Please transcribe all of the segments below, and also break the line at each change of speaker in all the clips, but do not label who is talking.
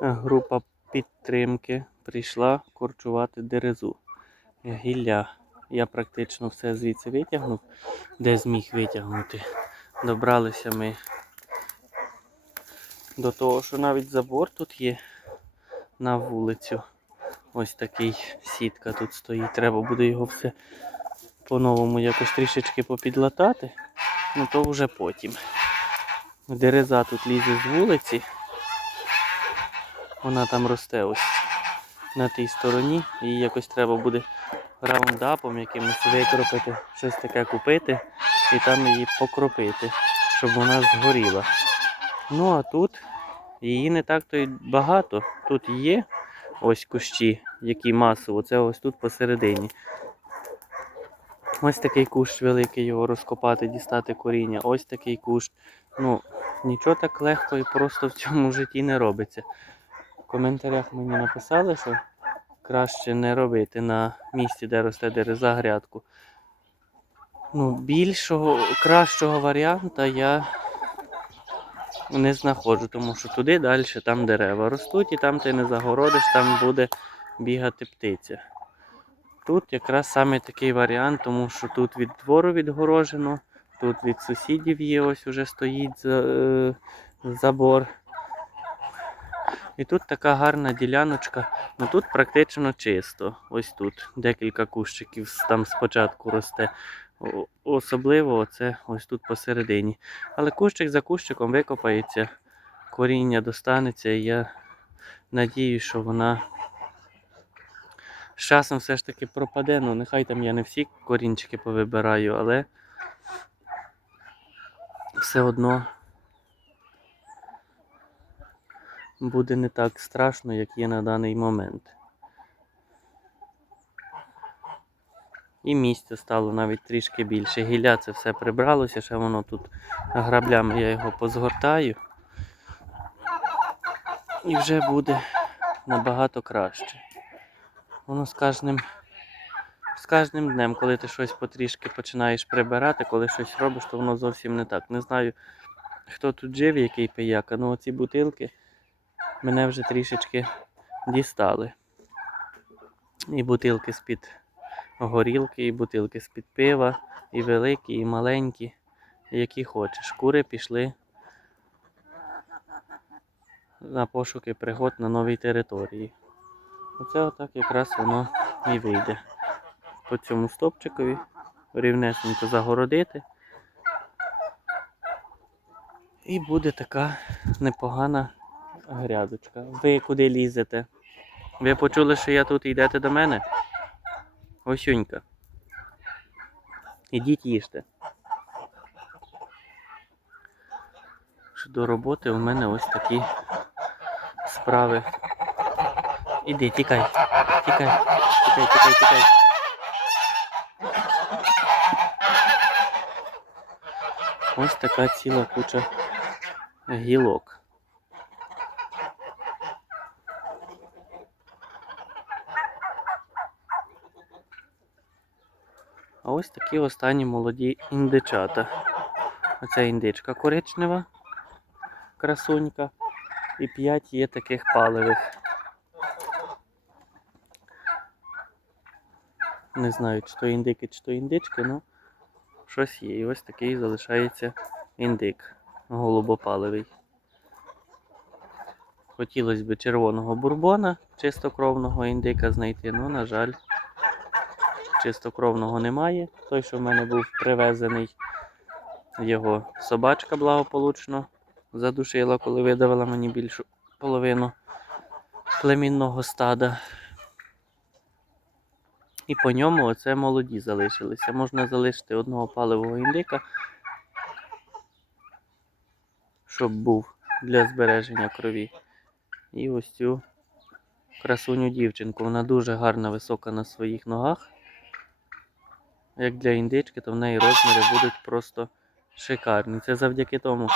група підтримки прийшла корчувати дерезу. Гілля. Я практично все звідси витягнув, де зміг витягнути. Добралися ми до того, що навіть забор тут є на вулицю. Ось такий сітка тут стоїть. Треба буде його все по-новому якось трішечки попідлатати. Ну то вже потім. Дереза тут лізе з вулиці. Вона там росте ось на тій стороні. Її якось треба буде раундапом якимось викропити, щось таке купити і там її покропити, щоб вона згоріла. Ну а тут її не так то й багато. Тут є ось кущі, які масово, це ось тут посередині. Ось такий кущ великий, його розкопати, дістати коріння. Ось такий кущ. Ну, нічого так легко і просто в цьому житті не робиться. Коментарях мені написали, що краще не робити на місці, де росте дереза грядку. Ну, більшого, кращого варіанта я не знаходжу, тому що туди далі там дерева ростуть і там ти не загородиш, там буде бігати птиця. Тут якраз саме такий варіант, тому що тут від двору відгорожено, тут від сусідів є, ось уже стоїть е, забор. І тут така гарна діляночка. Ну тут практично чисто. Ось тут декілька кущиків там спочатку росте. Особливо це ось тут посередині. Але кущик за кущиком викопається, коріння достанеться, і я надію, що вона з часом все ж таки пропаде. Ну, нехай там я не всі корінчики повибираю, але все одно буде не так страшно, як є на даний момент. І місця стало навіть трішки більше. Гілля це все прибралося, ще воно тут граблями я його позгортаю. І вже буде набагато краще. Воно з кожним, з кожним днем, коли ти щось потрішки починаєш прибирати, коли щось робиш, то воно зовсім не так. Не знаю, хто тут жив, який пияка, але оці бутилки мене вже трішечки дістали. І бутилки з-під горілки, і бутилки з-під пива, і великі, і маленькі, які хочеш. Кури пішли на пошуки пригод на новій території. Оце отак якраз воно і вийде. По цьому стопчикові рівнесенько загородити. І буде така непогана грядочка. Ви куди лізете? Ви почули, що я тут йдете до мене? Осюнька. Ідіть їжте. До роботи у мене ось такі справи. Іди, тікай, тікай, тікай, тікай, тікай. Ось така ціла куча гілок. А ось такі останні молоді індичата. Оця індичка коричнева, красунька. І п'ять є таких паливих. Не знаю, чи то індики, чи то індички, ну щось є. І ось такий залишається індик голубопаливий. Хотілося б червоного бурбона, чистокровного індика знайти, але, на жаль, чистокровного немає. Той, що в мене був привезений, його собачка благополучно задушила, коли видавила мені більшу половину племінного стада. І по ньому оце молоді залишилися. Можна залишити одного паливого індика, щоб був для збереження крові. І ось цю красуню дівчинку. Вона дуже гарна, висока на своїх ногах як для індички, то в неї розміри будуть просто шикарні. Це завдяки тому,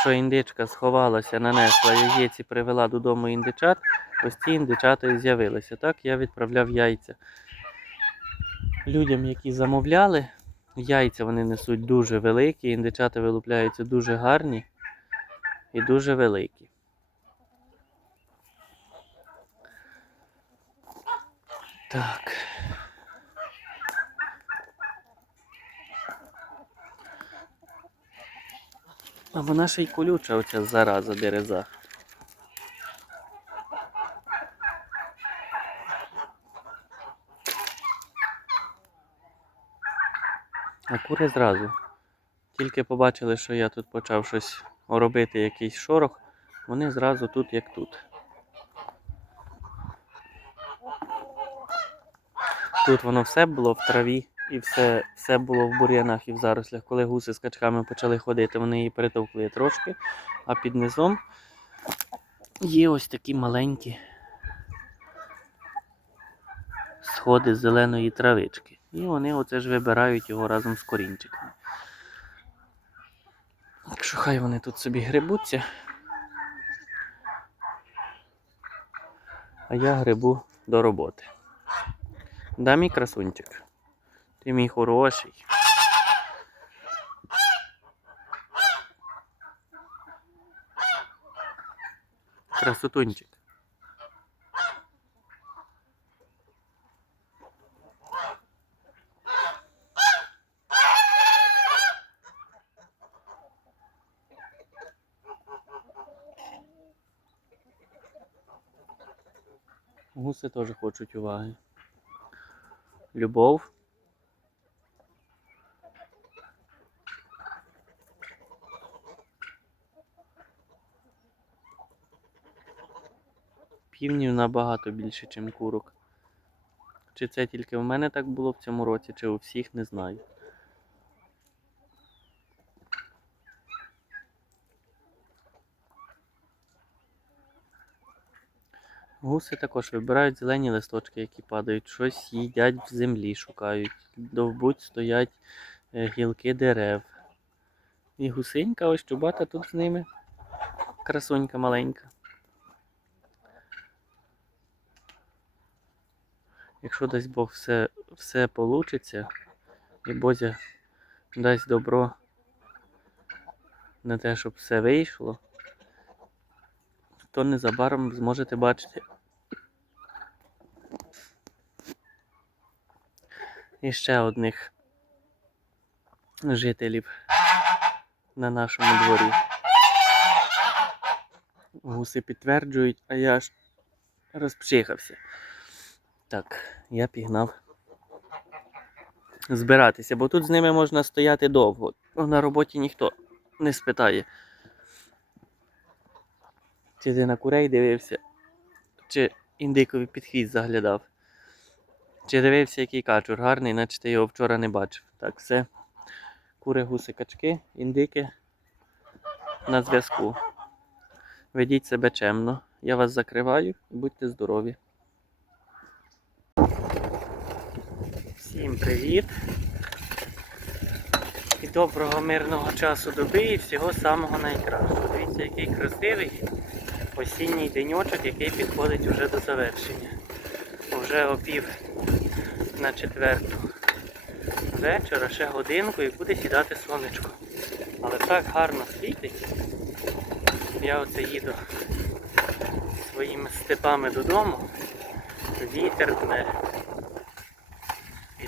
що індичка сховалася, нанесла яєць і привела додому індичат, ось ці індичата і з'явилися. Так, я відправляв яйця. Людям, які замовляли, яйця вони несуть дуже великі, індичата вилупляються дуже гарні і дуже великі. Так. А вона ще й колюча оця зараза дереза. А кури зразу. Тільки побачили, що я тут почав щось робити, якийсь шорох, вони зразу тут як тут. Тут воно все було в траві і все, все було в бур'янах і в зарослях. Коли гуси з качками почали ходити, вони її перетовкли трошки, а під низом є ось такі маленькі сходи зеленої травички. І вони оце ж вибирають його разом з корінчиками. Так що хай вони тут собі грибуться. А я грибу до роботи. Да, мій красунчик. Ти мій хороший. Красотунчик. Гуси теж хочуть уваги. Любов. Півнів набагато більше, ніж курок. Чи це тільки в мене так було в цьому році, чи у всіх, не знаю. Гуси також вибирають зелені листочки, які падають, щось їдять в землі, шукають, довбуть стоять е, гілки дерев. І гусенька ось чубата тут з ними. Красунька маленька. Якщо дасть Бог все, все получиться, і Бозя дасть добро на те, щоб все вийшло, то незабаром зможете бачити. І ще одних жителів на нашому дворі. Гуси підтверджують, а я ж розпчихався. Так, я пігнав збиратися, бо тут з ними можна стояти довго. На роботі ніхто не спитає. Чи ти на курей дивився, чи індикові під хвіст заглядав. Чи дивився, який качур гарний, наче ти його вчора не бачив. Так, все. Кури, гуси, качки, індики на зв'язку. Ведіть себе чемно. Я вас закриваю і будьте здорові. Всім привіт! І доброго мирного часу доби і всього самого найкращого. Дивіться, який красивий осінній деньочок, який підходить уже до завершення. Уже опів на четверту вечора, ще годинку і буде сідати сонечко. Але так гарно світить. Я оце їду своїми степами додому. Вітер дне.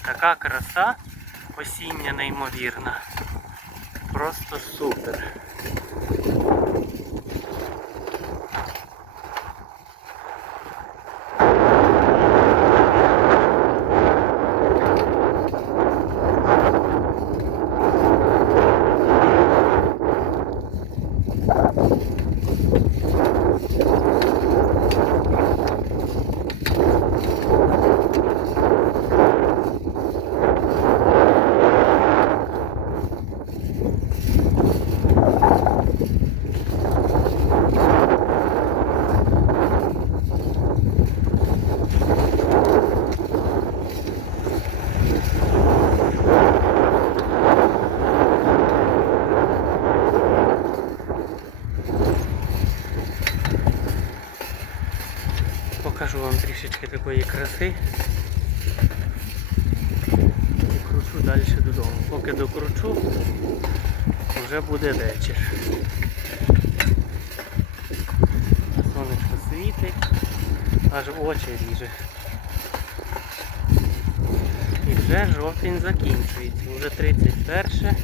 Така краса осіння неймовірна. Просто супер. Покажу вам трішечки такої краси. І кручу далі додому. Поки докручу, вже буде вечір. Сонечко світить, аж очі ріже. І вже жовтень закінчується, вже 31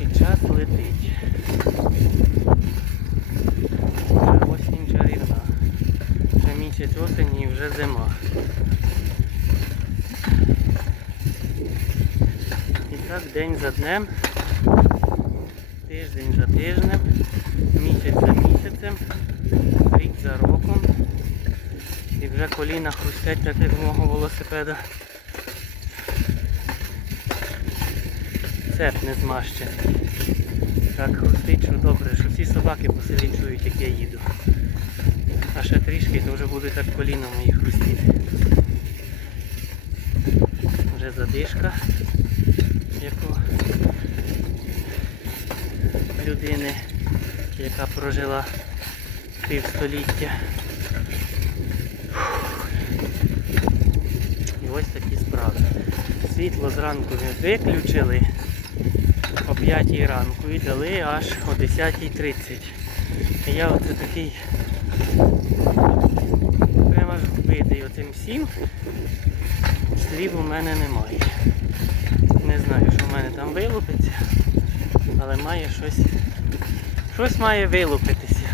і час летить. Вже осінь чарівна. Ще місяць і вже зима. І так день за днем, тиждень за тижнем, місяць за місяцем, рік за роком. І вже коліна хрустять, так як мого велосипеда. Цеп не змащений. Так хрустить, що добре, що всі собаки по селі чують, як я їду. А ще трішки, то вже будуть так коліна мої хрустіти. Вже задишка, як у людини, яка прожила півстоліття. І ось такі справи. Світло зранку не виключили о 5 ранку і дали аж о 10.30. І я оце такий прямо аж оцим всім. Слів у мене немає. Не знаю, що в мене там вилупиться, але має щось. Щось має вилупитися.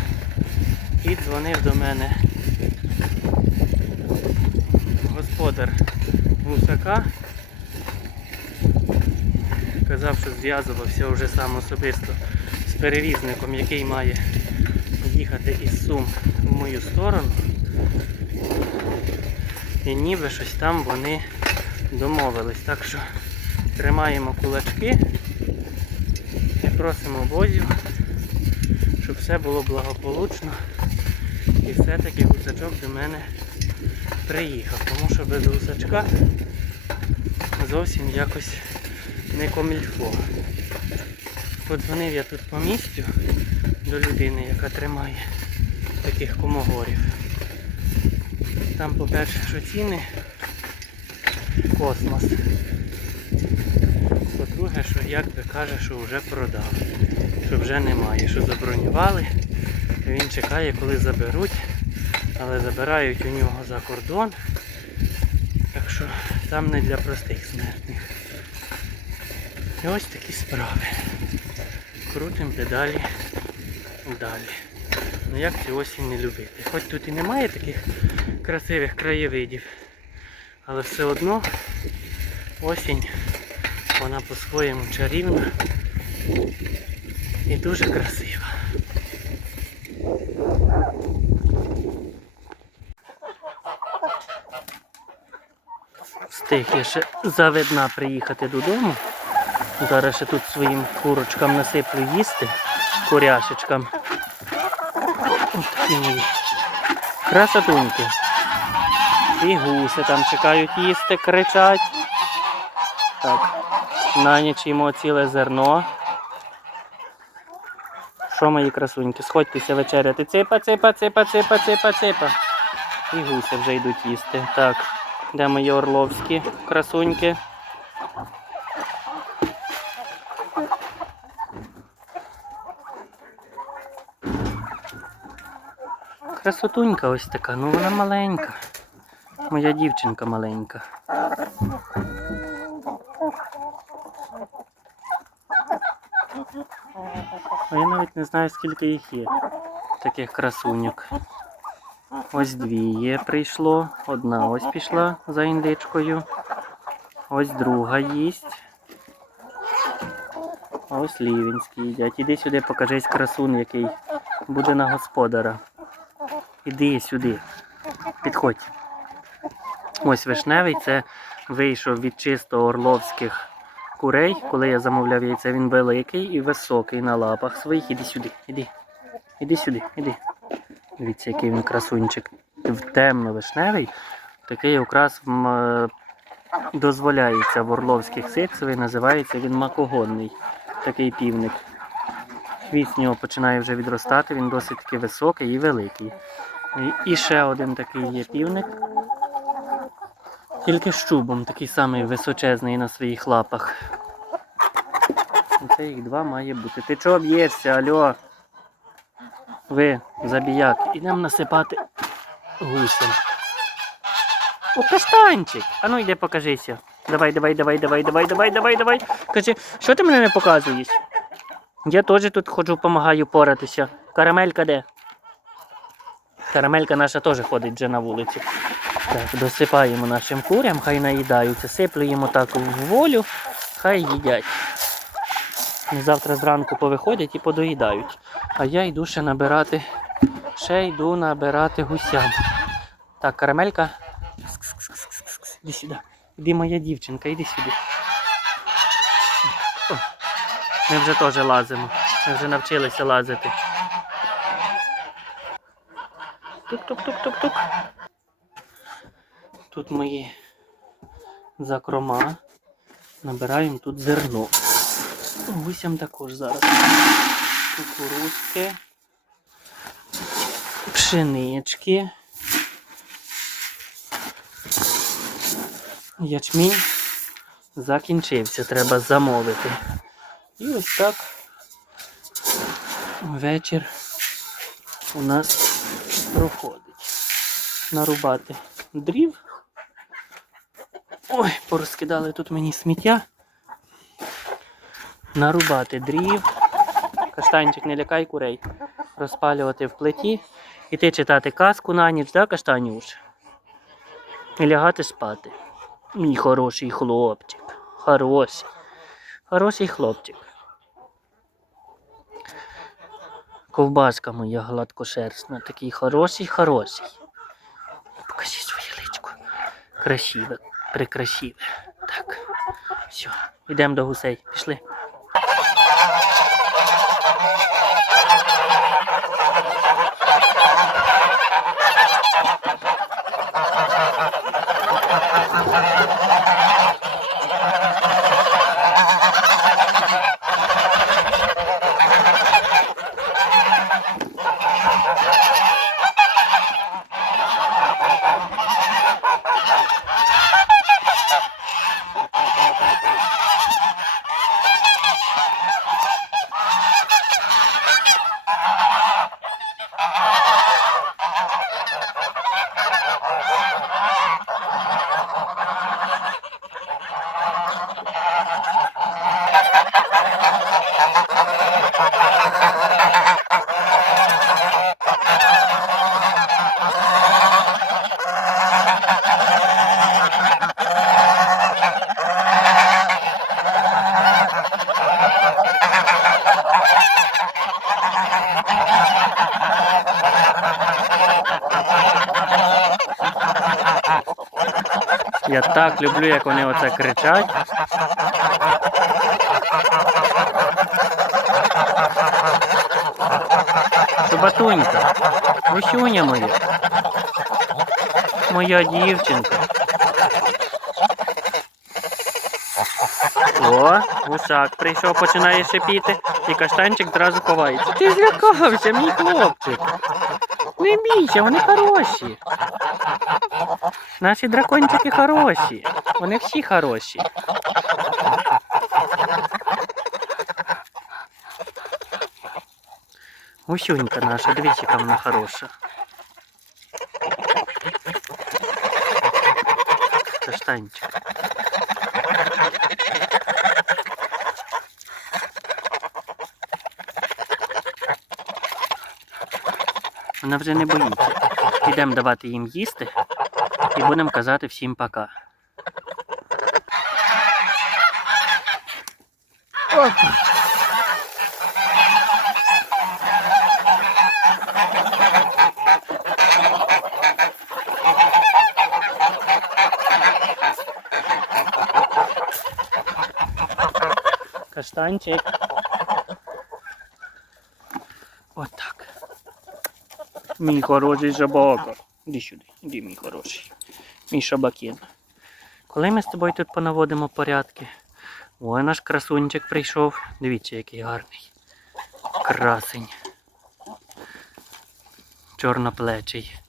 І дзвонив до мене господар гусака. Казав, що зв'язувався вже сам особисто з перевізником, який має їхати із Сум мою сторону. І ніби щось там вони домовились. Так що тримаємо кулачки і просимо Бозів, щоб все було благополучно і все-таки гусачок до мене приїхав, тому що без гусачка зовсім якось не комільфо. Подзвонив я тут по місцю до людини, яка тримає таких комогорів. Там, по-перше, що ціни космос. По-друге, що як би каже, що вже продав, що вже немає, що забронювали. Він чекає, коли заберуть, але забирають у нього за кордон. Так що там не для простих смертних. І ось такі справи. Крутим педалі далі. Ну як цю осінь не любити? Хоч тут і немає таких красивих краєвидів, але все одно осінь, вона по-своєму чарівна і дуже красива. Встиг я ще завидна приїхати додому. Зараз ще тут своїм курочкам насиплю їсти, куряшечкам. Ось такі красотуньки. І гуси там чекають їсти, кричать. Так, на ніч їмо ціле зерно. Що мої красуньки? Сходьтеся вечеряти. Ципа, ципа, ципа, ципа, ципа, ципа. І гуси вже йдуть їсти. Так, де мої орловські красуньки? Красотунька ось така, ну вона маленька. Моя дівчинка маленька. А я навіть не знаю, скільки їх є. Таких красуньок. Ось дві є прийшло. Одна ось пішла за індичкою. Ось друга їсть. А ось лівінські їдять. Іди сюди, покажись красун, який буде на господара. Іди сюди. Підходь. Ось вишневий, це вийшов від чисто орловських курей. Коли я замовляв яйця, він великий і високий на лапах своїх. Іди сюди, іди. Іди сюди, іди. Дивіться, який він красунчик. Темно-вишневий. Такий окрас е, дозволяється в орловських ситцевий, називається він макогонний. Такий півник. Хвіст в нього починає вже відростати, він досить таки високий і великий. І, ще один такий є півник. Тільки з чубом, такий самий височезний на своїх лапах. Це їх два має бути. Ти чого б'єшся, альо? Ви, забіяк, ідемо насипати гусям. О, каштанчик! А ну йди покажися. Давай, давай, давай, давай, давай, давай, давай, давай. Кажи, що ти мене не показуєш? Я теж тут ходжу, допомагаю поратися. Карамелька де? Карамелька наша теж ходить вже на вулиці. Так, досипаємо нашим курям, хай наїдаються. Сиплю їм так в волю, хай їдять. І Завтра зранку повиходять і подоїдають. А я йду ще набирати, ще йду набирати гусям. Так, карамелька. Іди сюди. Іди моя дівчинка, іди сюди. Ми вже теж лазимо. Ми вже навчилися лазити. Тук-тук-тук-тук-тук. Тут мої закрома. Набираємо тут зерно. Гусям також зараз. Кукурузки, пшенички. Ячмінь закінчився, треба замовити. І ось так вечір у нас проходить. Нарубати дрів. Ой, порозкидали тут мені сміття. Нарубати дрів. Каштанчик, не лякай курей. Розпалювати в плиті. Іти читати казку на ніч, да, Каштанюш? І лягати спати. Мій хороший хлопчик. Хороший. Хороший хлопчик. Ковбаска моя гладкошерстна, такий хороший, хороший. Покажи своє личко. Красиве, прикрасиве. Так. Все, йдемо до гусей. Пішли. Я так люблю, як вони оце кричать. Шубатунька, Вишуня моя. Моя дівчинка. О, гусак прийшов, починає шипіти, і каштанчик одразу ховається. Ти злякався, мій хлопчик. Не бійся, вони хороші. Наші дракончики хороші. Вони всі хороші. Гусюнька наша, дивіться, яка вона хороша. Каштанчик. Вона вже не боїться. Підемо давати їм їсти і будемо казати всім пока. Каштанчик. Отак. Мій хороший собака. Іди сюди, іди, мій хороший. Мій шабакін. Коли ми з тобою тут понаводимо порядки? Ой, наш красунчик прийшов. Дивіться, який гарний. Красень. Чорноплечий.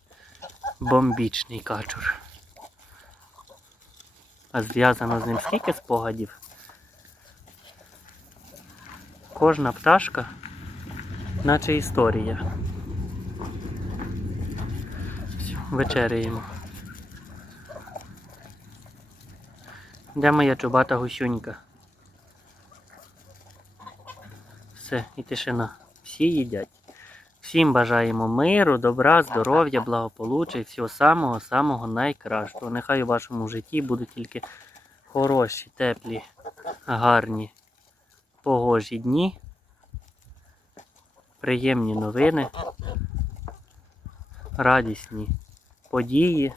Бомбічний качур. А зв'язано з ним скільки спогадів? Кожна пташка, наче історія. Вечеряємо. Де моя чубата гусюнька? Все, і тишина. Всі їдять. Всім бажаємо миру, добра, здоров'я, благополуччя і всього самого-самого найкращого. Нехай у вашому житті будуть тільки хороші, теплі, гарні, погожі дні, приємні новини, радісні події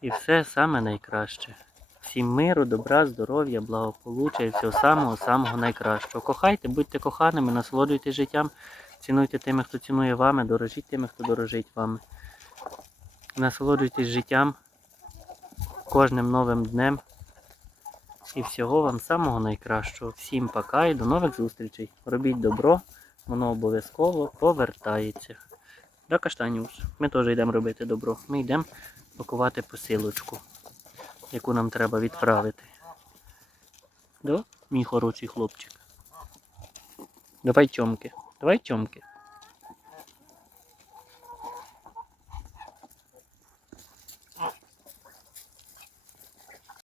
і все саме найкраще. Всім миру, добра, здоров'я, благополуччя і всього самого-самого найкращого. Кохайте, будьте коханими, насолоджуйтесь життям, цінуйте тими, хто цінує вами, дорожіть тими, хто дорожить вами. Насолоджуйтесь життям, кожним новим днем. І всього вам самого найкращого. Всім пока і до нових зустрічей. Робіть добро, воно обов'язково повертається. Да, Каштанюш, ми теж йдемо робити добро. Ми йдемо пакувати посилочку, яку нам треба відправити. Да? Мій хороший хлопчик. Давай тьомки. Давай тьомки.